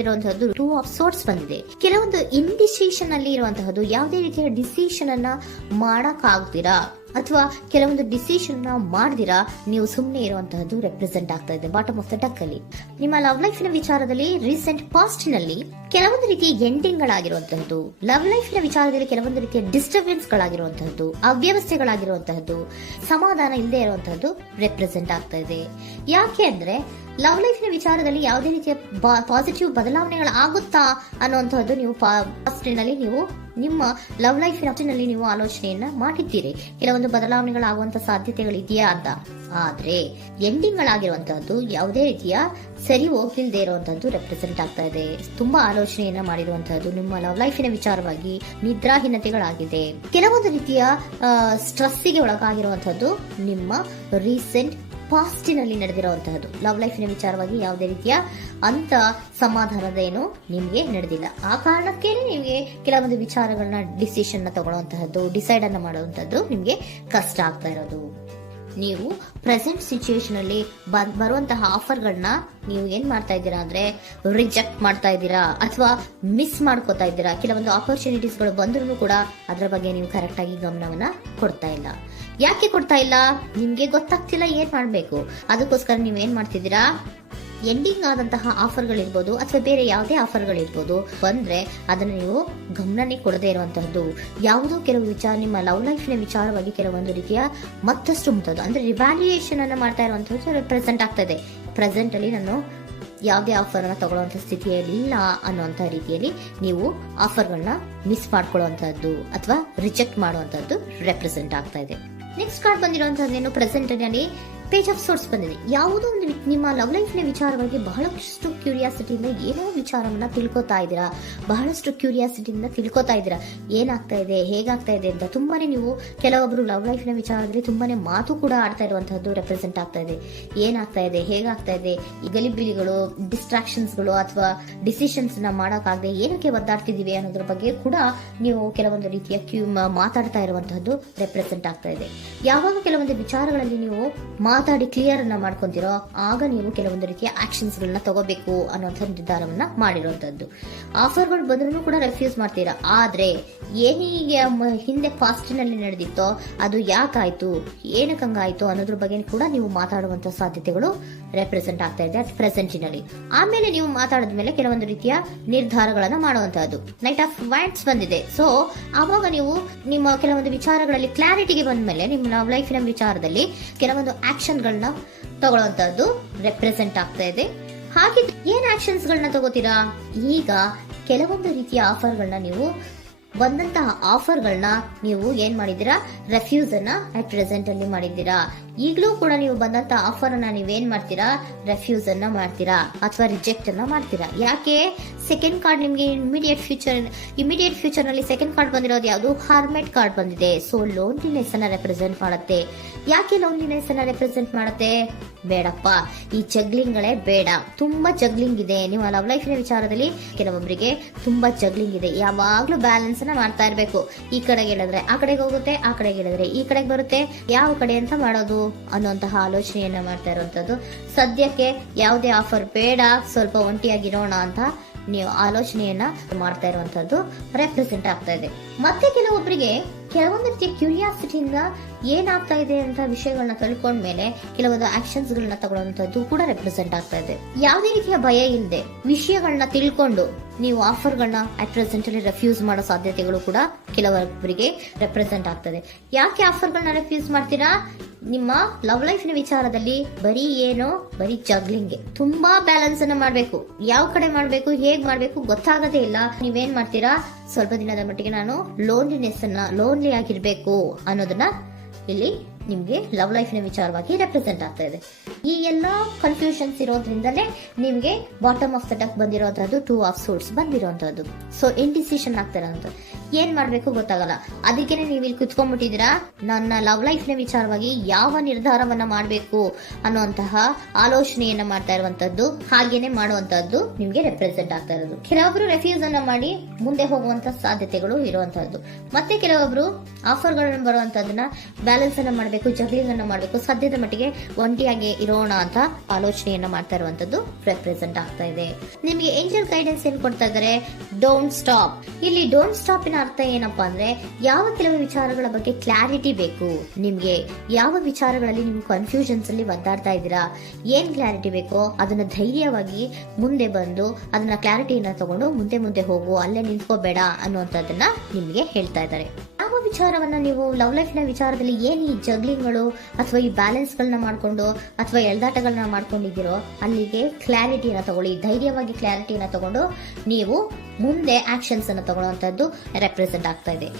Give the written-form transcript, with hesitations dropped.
ಬಂದಿರುವಂತಹದ್ದು 2 of sorts ಬಂದಿದೆ. ಕೆಲವೊಂದು indecision ಅಲ್ಲಿ ಇರುವಂತಹದ್ದು, ಯಾವುದೇ ರೀತಿಯ ಡಿಸಿಷನ್ ಅನ್ನ ಮಾಡಕ್ ಆಗ್ದಿರಾ ಅಥವಾ ಕೆಲವೊಂದು ಡಿಸಿಷನ್ ಮಾಡ್ದಿರಾ ನೀವು ಸುಮ್ಮನೆ ಇರುವಂತಹದ್ದು ರೆಪ್ರೆಸೆಂಟ್ ಆಗ್ತಾ ಇದೆ ಬಾಟಮ್ ಆಫ್ ದ ಡಕ್ ಅಲ್ಲಿ. ನಿಮ್ಮ ಲವ್ ಲೈಫ್ ನ ವಿಚಾರದಲ್ಲಿ ರೀಸೆಂಟ್ ಪಾಸ್ಟ್ ನಲ್ಲಿ ಕೆಲವೊಂದು ರೀತಿಯ ಎಂಡಿಂಗ್ ಗಳಾಗಿರುವಂತಹದ್ದು, ಲವ್ ಲೈಫ್ ನ ವಿಚಾರದಲ್ಲಿ ಕೆಲವೊಂದು ರೀತಿಯ ಡಿಸ್ಟರ್ಬೆನ್ಸ್ ಗಳಾಗಿರುವಂತಹದ್ದು, ಅವ್ಯವಸ್ಥೆಗಳಾಗಿರುವಂತಹದ್ದು, ಸಮಾಧಾನ ಇಲ್ಲದೆ ಇರುವಂತಹದ್ದು ರೆಪ್ರೆಸೆಂಟ್ ಆಗ್ತಾ ಇದೆ. ಯಾಕೆ ಅಂದ್ರೆ ಲವ್ ಲೈಫ್ ನ ವಿಚಾರದಲ್ಲಿ ಯಾವುದೇ ರೀತಿಯ ಪಾಸಿಟಿವ್ ಬದಲಾವಣೆಗಳಾಗುತ್ತಾ ಅನ್ನುವಂತಹದ್ದು ನೀವು ಪಾಸ್ಟ್ನಲ್ಲಿ ನೀವು ನಿಮ್ಮ ಲವ್ ಲೈಫ್ ನಲ್ಲಿ ನೀವು ಆಲೋಚನೆಯನ್ನ ಮಾಡಿದ್ದೀರಿ, ಕೆಲವೊಂದು ಬದಲಾವಣೆಗಳಾಗುವಂತ ಸಾಧ್ಯತೆಗಳಿದೆಯಾ ಅಂತ. ಆದ್ರೆ ಎಂಡಿಂಗ್ ಗಳಾಗಿರುವಂತಹದ್ದು ಯಾವುದೇ ರೀತಿಯ ಸರಿ ಹೋಗ್ಲಿಲ್ಲದೆ ಇರುವಂತಹದ್ದು ರೆಪ್ರೆಸೆಂಟ್ ಆಗ್ತಾ ಇದೆ. ತುಂಬಾ ಆಲೋಚನೆಯನ್ನ ಮಾಡಿರುವಂತಹದ್ದು ನಿಮ್ಮ ಲವ್ ಲೈಫಿನ ವಿಚಾರವಾಗಿ ನಿದ್ರಾಹೀನತೆಗಳಾಗಿದೆ, ಕೆಲವೊಂದು ರೀತಿಯ ಸ್ಟ್ರೆಸ್ಸಿಗೆ ಒಳಗಾಗಿರುವಂತಹದ್ದು ನಿಮ್ಮ ರೀಸೆಂಟ್ ಪಾಸ್ಟಿನಲ್ಲಿ ನಡೆದಿರುವಂತಹದ್ದು. ಲವ್ ಲೈಫಿನ ವಿಚಾರವಾಗಿ ಯಾವುದೇ ರೀತಿಯ ಅಂತ ಸಮಾಧಾನದೇನು ನಿಮ್ಗೆ ನಡೆದಿಲ್ಲ. ಆ ಕಾರಣಕ್ಕೇನೆ ನಿಮ್ಗೆ ಕೆಲವೊಂದು ವಿಚಾರಗಳನ್ನ ಡಿಸಿಷನ್ ತಗೊಳ್ಳುವಂತಹದ್ದು, ಡಿಸೈಡ್ ಅನ್ನ ಮಾಡುವಂತಹದ್ದು ನಿಮ್ಗೆ ಕಷ್ಟ ಆಗ್ತಾ ಇರೋದು. ನೀವು ಪ್ರೆಸೆಂಟ್ ಸಿಚುವೇಶನ್ ಅಲ್ಲಿ ಬರುವಂತಹ ಆಫರ್ಗಳನ್ನ ನೀವು ಏನ್ ಮಾಡ್ತಾ ಇದ್ದೀರಾ ಅಂದ್ರೆ ರಿಜೆಕ್ಟ್ ಮಾಡ್ತಾ ಇದ್ದೀರಾ ಅಥವಾ ಮಿಸ್ ಮಾಡ್ಕೋತಾ ಇದ್ದೀರಾ. ಕೆಲವೊಂದು ಆಪರ್ಚುನಿಟೀಸ್ ಗಳು ಬಂದ್ರೂ ಕೂಡ ಅದರ ಬಗ್ಗೆ ನೀವು ಕರೆಕ್ಟ್ ಆಗಿ ಗಮನವನ್ನ ಕೊಡ್ತಾ ಇಲ್ಲ. ಯಾಕೆ ಕೊಡ್ತಾ ಇಲ್ಲ? ನಿಮ್ಗೆ ಗೊತ್ತಾಗ್ತಿಲ್ಲ ಏನ್ ಮಾಡ್ಬೇಕು. ಅದಕ್ಕೋಸ್ಕರ ನೀವ್ ಏನ್ ಮಾಡ್ತಿದ್ದೀರಾ, ಎಂಡಿಂಗ್ ಆದಂತಹ ಆಫರ್ಗಳಿರ್ಬೋದು ಅಥವಾ ಬೇರೆ ಯಾವುದೇ ಆಫರ್ಗಳಿರ್ಬೋದು ಬಂದ್ರೆ ಅದನ್ನ ನೀವು ಗಮನನೇ ಕೊಡದೇ ಇರುವಂತಹದ್ದು. ಯಾವುದೋ ಕೆಲವು ವಿಚಾರ ನಿಮ್ಮ ಲವ್ ಲೈಫ್ನ ವಿಚಾರವಾಗಿ ಕೆಲವೊಂದು ರೀತಿಯ ಮತ್ತಷ್ಟು ಮುಟ್ಟೋದು ಅಂದ್ರೆ ರಿವ್ಯಾಲ್ಯೂಯೇಷನ್ ಅನ್ನ ಮಾಡ್ತಾ ಇರುವಂತಹದ್ದು ಪ್ರೆಸೆಂಟ್ ಆಗ್ತಾ ಇದೆ. ಪ್ರೆಸೆಂಟ್ ಅಲ್ಲಿ ನಾನು ಯಾವುದೇ ಆಫರ್ ಅನ್ನ ತಗೊಳ್ಳುವಂತ ಸ್ಥಿತಿಯಲ್ಲಿ ಇಲ್ಲ ಅನ್ನುವಂತಹ ರೀತಿಯಲ್ಲಿ ನೀವು ಆಫರ್ಗಳನ್ನ ಮಿಸ್ ಮಾಡ್ಕೊಳ್ಳುವಂತಹದ್ದು ಅಥವಾ ರಿಜೆಕ್ಟ್ ಮಾಡುವಂತಹದ್ದು ರೆಪ್ರೆಸೆಂಟ್ ಆಗ್ತಾ ಇದೆ. ನೆಕ್ಸ್ಟ್ ಕಾರ್ಡ್ ಬಂದಿರುವಂತಹದ್ದೇನು, ಪ್ರೆಸೆಂಟ್ ನಲ್ಲಿ ಪೇಜ್ ಆಫ್ ಸೋರ್ಟ್ಸ್ ಬಂದಿದೆ. ಯಾವುದೋ ಒಂದು ನಿಮ್ಮ ಲವ್ ಲೈಫ್ ನ ವಿಚಾರವಾಗಿ ಬಹಳಷ್ಟು ಕ್ಯೂರಿಯಾಸಿಟಿಯಿಂದ ಏನೋ ವಿಚಾರವನ್ನ ತಿಳ್ಕೊತಾ ಇದ್ದೀರಾ, ಬಹಳಷ್ಟು ಕ್ಯೂರಿಯಾಸಿಟಿಯಿಂದ ತಿಳ್ಕೊತಾ ಇದ್ದೀರಾ ಏನಾಗ್ತಾ ಇದೆ, ಹೇಗಾಗ್ತಾ ಇದೆ ಅಂತ. ತುಂಬಾನೇ ನೀವು ಕೆಲವೊಬ್ರು ಲವ್ ಲೈಫ್ ನ ವಿಚಾರದಲ್ಲಿ ತುಂಬಾನೇ ಮಾತು ಕೂಡ ಆಡ್ತಾ ಇರುವಂತಹದ್ದು ರೆಪ್ರೆಸೆಂಟ್ ಆಗ್ತಾ ಇದೆ. ಏನಾಗ್ತಾ ಇದೆ, ಹೇಗಾಗ್ತಾ ಇದೆ, ಈ ಗಲಿಬಿಲಿಗಳು, ಡಿಸ್ಟ್ರಾಕ್ಷನ್ಸ್ ಗಳು ಅಥವಾ ಡಿಸಿಷನ್ಸ್ ನ ಮಾಡಕ್ಕಾಗದೆ ಏನಕ್ಕೆ ಒದ್ದಾಡ್ತಿದೀವಿ ಅನ್ನೋದ್ರ ಬಗ್ಗೆ ಕೂಡ ನೀವು ಕೆಲವೊಂದು ರೀತಿಯ ಮಾತಾಡ್ತಾ ಇರುವಂತಹದ್ದು ರೆಪ್ರೆಸೆಂಟ್ ಆಗ್ತಾ ಇದೆ. ಯಾವಾಗ ಕೆಲವೊಂದು ವಿಚಾರಗಳಲ್ಲಿ ನೀವು ಮಾತಾಡಿ ಕ್ಲಿಯರ್ ಅನ್ನ ಮಾಡ್ಕೊಂತೀರೋ ಆಗ ನೀವು ಕೆಲವೊಂದು ರೀತಿಯ ಆಕ್ಷನ್ಸ್ ಗಳನ್ನ ತಗೋಬೇಕು ಅನ್ನುವಂಥ ನಿರ್ಧಾರವನ್ನ ಮಾಡಿರುವಂತದ್ದು. ಆಫರ್ಗಳು ಬಂದ್ರೂ ಕೂಡ ರೆಫ್ಯೂಸ್ ಮಾಡ್ತೀರಾ. ಆದ್ರೆ ಏನೀಗ ಹಿಂದೆ ಪಾಸ್ಟಿನಲ್ಲಿ ನಡೆದಿತ್ತೋ ಅದು ಯಾಕಾಯ್ತು, ಏನಕ್ಕೆ ಹಂಗಾಯ್ತು ಅನ್ನೋದ್ರ ಬಗ್ಗೆ ಕೂಡ ನೀವು ಮಾತಾಡುವಂತ ಸಾಧ್ಯತೆಗಳು ರೆಪ್ರೆಸೆಂಟ್ ಆಗ್ತಾ ಇದೆ ಅಟ್ ಪ್ರೆಸೆಂಟಿನಲ್ಲಿ. ಆಮೇಲೆ ನೀವು ಮಾತಾಡಿದ್ಮೇಲೆ ಕೆಲವೊಂದು ರೀತಿಯ ನಿರ್ಧಾರಗಳನ್ನ ಮಾಡುವಂತಹದ್ದು. ನೈಟ್ ಆಫ್ ವೈಂಡ್ಸ್ ಬಂದಿದೆ. ಸೊ ಆವಾಗ ನೀವು ನಿಮ್ಮ ಕೆಲವೊಂದು ವಿಚಾರಗಳಲ್ಲಿ ಕ್ಲಾರಿಟಿಗೆ ಬಂದ್ಮೇಲೆ ನಿಮ್ಮ ಲವ್ ಲೈಫಿನ ವಿಚಾರದಲ್ಲಿ ಕೆಲವೊಂದು ಆಕ್ಷನ್ ಗಳನ್ನ ತಗೊಳ್ಳುವಂತಹದ್ದು ರೆಪ್ರೆಸೆಂಟ್ ಆಗ್ತಾ ಇದೆ. ಹಾಗಿದ್ರೆ ಏನ್ ಆಕ್ಷನ್ಸ್ ಗಳನ್ನ ತಗೋತೀರಾ? ಈಗ ಕೆಲವೊಂದು ರೀತಿಯ ಆಫರ್ಗಳನ್ನ ನೀವು ಬಂದಂತಹ ಆಫರ್ಗಳನ್ನ ನೀವು ಏನ್ ಮಾಡಿದೀರಾ, ರೆಫ್ಯೂಸ್ ಅನ್ನ ಅಟ್ ಪ್ರೆಸೆಂಟ್ ಅಲ್ಲಿ ಮಾಡಿದ್ದೀರಾ. ಈಗಲೂ ಕೂಡ ನೀವು ಬಂದಂತ ಆಫರ್ ಅನ್ನ ನೀವೇನ್ ಮಾಡ್ತೀರಾ, ರೆಫ್ಯೂಸ್ ಅನ್ನ ಮಾಡ್ತೀರಾ ಅಥವಾ ರಿಜೆಕ್ಟ್ ಅನ್ನ ಮಾಡ್ತೀರಾ. ಯಾಕೆ? ಸೆಕೆಂಡ್ ಕಾರ್ಡ್ ನಿಮ್ಗೆ ಇಮಿಡಿಯೇಟ್ ಫ್ಯೂಚರ್ ನಲ್ಲಿ ಸೆಕೆಂಡ್ ಕಾರ್ಡ್ ಬಂದಿರೋದು ಯಾವುದು, ಹಾರ್ಮೆಟ್ ಕಾರ್ಡ್ ಬಂದಿದೆ. ಸೊ ಲೋನ್ಲಿನೆಸ್ ಅನ್ನ ರೆಪ್ರೆಸೆಂಟ್ ಮಾಡುತ್ತೆ. ಯಾಕೆ ಲೋನ್ಲಿನೆಸ್ ಅನ್ನ ರೆಪ್ರೆಸೆಂಟ್ ಮಾಡುತ್ತೆ? ಬೇಡಪ್ಪ, ಈ ಜಗ್ಲಿಂಗ್ ಗಳೇ ಬೇಡ. ತುಂಬಾ ಜಗ್ಲಿಂಗ್ ಇದೆ ನಿಮ್ಮ ಲವ್ ಲೈಫ್ ನ ವಿಚಾರದಲ್ಲಿ. ಕೆಲವೊಬ್ಬರಿಗೆ ತುಂಬಾ ಜಗ್ಲಿಂಗ್ ಇದೆ. ಯಾವಾಗ್ಲೂ ಬ್ಯಾಲೆನ್ಸ್ ಅನ್ನ ಮಾಡ್ತಾ ಇರ್ಬೇಕು. ಈ ಕಡೆಗೆ ಹೇಳಿದ್ರೆ ಆ ಕಡೆಗೆ ಹೋಗುತ್ತೆ, ಆ ಕಡೆಗೆ ಹೇಳಿದ್ರೆ ಈ ಕಡೆಗೆ ಬರುತ್ತೆ. ಯಾವ ಕಡೆ ಅಂತ ಮಾಡೋದು ಅನ್ನುವಂತಹ ಆಲೋಚನೆಯನ್ನ ಮಾಡ್ತಾ ಇರುವಂತದ್ದು. ಸದ್ಯಕ್ಕೆ ಯಾವುದೇ ಆಫರ್ ಬೇಡ, ಸ್ವಲ್ಪ ಒಂಟಿಯಾಗಿರೋಣ ಅಂತ ನೀವು ಆಲೋಚನೆಯನ್ನ ಮಾಡ್ತಾ ಇರುವಂತದ್ದು ರೆಪ್ರೆಸೆಂಟ್ ಆಗ್ತಾ ಇದೆ. ಮತ್ತೆ ಕೆಲವೊಬ್ಬರಿಗೆ ಕೆಲವೊಂದು ರೀತಿಯ ಕ್ಯೂರಿಯಾಸಿಟಿಯಿಂದ ಏನಾಗ್ತಾ ಇದೆ ಅಂತ ವಿಷಯಗಳನ್ನ ತಿಳ್ಕೊಂಡ್ಮೇಲೆ ಕೆಲವೊಂದು ಆಕ್ಷನ್ಸ್ ಗಳನ್ನ ತಗೊಳ್ಳುವಂತದ್ದು ಕೂಡ ರೆಪ್ರೆಸೆಂಟ್ ಆಗ್ತಾ ಇದೆ. ಯಾವುದೇ ರೀತಿಯ ಭಯ ಇಲ್ಲದೆ ವಿಷಯಗಳನ್ನ ತಿಳ್ಕೊಂಡು ನೀವು ಆಫರ್ಗಳನ್ನ ಅಟ್ ಪ್ರೆಸೆಂಟ್ ಅಲ್ಲಿ ರೆಫ್ಯೂಸ್ ಮಾಡೋ ಸಾಧ್ಯತೆಗಳು ಕೂಡ ಕೆಲವೊಬ್ಬರಿಗೆ ರೆಪ್ರೆಸೆಂಟ್ ಆಗ್ತದೆ. ಯಾಕೆ ಆಫರ್ಗಳನ್ನ ರೆಫ್ಯೂಸ್ ಮಾಡ್ತೀರಾ? ನಿಮ್ಮ ಲವ್ ಲೈಫ್ ನ ವಿಚಾರದಲ್ಲಿ ಬರೀ ಜಗ್ಲಿಂಗ್, ತುಂಬಾ ಬ್ಯಾಲೆನ್ಸ್ ಅನ್ನ ಮಾಡ್ಬೇಕು. ಯಾವ ಕಡೆ ಮಾಡ್ಬೇಕು, ಹೇಗ್ ಮಾಡ್ಬೇಕು ಗೊತ್ತಾಗದೇ ಇಲ್ಲ. ನೀವೇನ್ ಮಾಡ್ತೀರಾ, ಸ್ವಲ್ಪ ದಿನದ ಮಟ್ಟಿಗೆ ನಾನು ಲೋನ್ಲಿ ಆಗಿರ್ಬೇಕು ಅನ್ನೋದನ್ನ ಇಲ್ಲಿ ನಿಮ್ಗೆ ಲವ್ ಲೈಫ್ ನ ವಿಚಾರವಾಗಿ ರೆಪ್ರೆಸೆಂಟ್ ಆಗ್ತಾ ಇದೆ. ಈ ಎಲ್ಲಾ ಕನ್ಫ್ಯೂಷನ್ಸ್ ಇರೋದ್ರಿಂದಲೇ ನಿಮ್ಗೆ ಬಾಟಮ್ ಆಫ್ ದ ಡಕ್ ಬಂದಿರೋಂತದ್ದು 2 ಆಫ್ ಸೋರ್ಟ್ಸ್ ಬಂದಿರೋಂತದ್ದು. ಸೊ ಇಂಡಿಸಿಷನ್ ಆಗ್ತಾ ಇರೋಂಥದ್ದು, ಏನ್ ಮಾಡ್ಬೇಕು ಗೊತ್ತಾಗಲ್ಲ. ಅದಕ್ಕೇನೆ ನೀವು ಇಲ್ಲಿ ಕುತ್ಕೊಂಡ್ಬಿಟ್ಟಿದ್ದೀರಾ, ನನ್ನ ಲವ್ ಲೈಫ್ ನ ವಿಚಾರವಾಗಿ ಯಾವ ನಿರ್ಧಾರವನ್ನ ಮಾಡ್ಬೇಕು ಅನ್ನುವಂತಹ ಆಲೋಚನೆಯನ್ನ ಮಾಡ್ತಾ ಇರುವಂತದ್ದು, ಹಾಗೇನೆ ಮಾಡುವಂತದ್ದು ನಿಮ್ಗೆ ರೆಪ್ರೆಸೆಂಟ್ ಆಗ್ತಾ ಇರೋದು. ಕೆಲವೊಬ್ರು ರೆಫ್ಯೂಸ್ ಅನ್ನ ಮಾಡಿ ಮುಂದೆ ಹೋಗುವಂತ ಸಾಧ್ಯತೆಗಳು ಇರುವಂತಹದ್ದು. ಮತ್ತೆ ಕೆಲವೊಬ್ರು ಆಫರ್ಗಳನ್ನ ಬರುವಂತದನ್ನ ಬ್ಯಾಲೆನ್ಸ್ ಅನ್ನ ಮಾಡ್ಬೇಕು ಮಾಡಬೇಕು, ಜಗ್ಲಿಂಗ್ ಅನ್ನ ಮಾಡಬೇಕು, ಸದ್ಯದ ಮಟ್ಟಿಗೆ ಒಂಟಿಯಾಗಿ ಇರೋಣ ಅಂತ ಆಲೋಚನೆಯನ್ನ ಮಾಡ್ತಾ ಇರುವಂತದ್ದು ರೆಪ್ರೆಸೆಂಟ್ ಆಗ್ತಾ ಇದೆ. ನಿಮಗೆ ಏಂಜಲ್ ಗೈಡೆನ್ಸ್ ಏನ್ ಕೊಡ್ತಾ ಇದ್ದಾರೆ, ಡೋಂಟ್ ಸ್ಟಾಪ್. ಇಲ್ಲಿ ಡೋಂಟ್ ಸ್ಟಾಪ್ ಇನ ಅರ್ಥ ಏನಪ್ಪಾ ಅಂದ್ರೆ, ಯಾವ ಕೆಲವು ವಿಚಾರಗಳ ಬಗ್ಗೆ ಕ್ಲಾರಿಟಿ ಬೇಕು ನಿಮ್ಗೆ, ಯಾವ ವಿಚಾರಗಳಲ್ಲಿ ನೀವು ಕನ್ಫ್ಯೂಷನ್ಸ್ ಅಲ್ಲಿ ಒದ್ದಾಡ್ತಾ ಇದ್ದೀರಾ, ಏನ್ ಕ್ಲಾರಿಟಿ ಬೇಕೋ ಅದನ್ನ ಧೈರ್ಯವಾಗಿ ಮುಂದೆ ಬಂದು ಅದನ್ನ ಕ್ಲಾರಿಟಿಯನ್ನ ತಗೊಂಡು ಮುಂದೆ ಹೋಗು, ಅಲ್ಲೇ ನಿಂತ್ಕೋಬೇಡ ಅನ್ನುವಂಥದ್ದನ್ನ ನಿಮ್ಗೆ ಹೇಳ್ತಾ ಇದ್ದಾರೆ. ಯಾವ ವಿಚಾರವನ್ನ ನೀವು ಲವ್ ಲೈಫ್ ನ ವಿಚಾರದಲ್ಲಿ ಏನ್ ಈ ಜಗ್ಲಿಂಗ್ಗಳು ಅಥವಾ ಈ ಬ್ಯಾಲೆನ್ಸ್ ಗಳನ್ನ ಮಾಡ್ಕೊಂಡು ಅಥವಾ ಎಳ್ದಾಟಗಳನ್ನ ಮಾಡ್ಕೊಂಡಿದ್ದೀರೋ ಅಲ್ಲಿಗೆ ಕ್ಲಾರಿಟಿಯನ್ನ ತಗೊಳ್ಳಿ, ಧೈರ್ಯವಾಗಿ ಕ್ಲಾರಿಟಿಯನ್ನ ತಗೊಂಡು ನೀವು ಮುಂದೆ ಆಕ್ಷನ್ಸ್ ಅನ್ನ ತಗೊಳ್ಳುವಂತದ್ದು ರೆಪ್ರೆಸೆಂಟ್ ಆಗ್ತಾ ಇದೆ.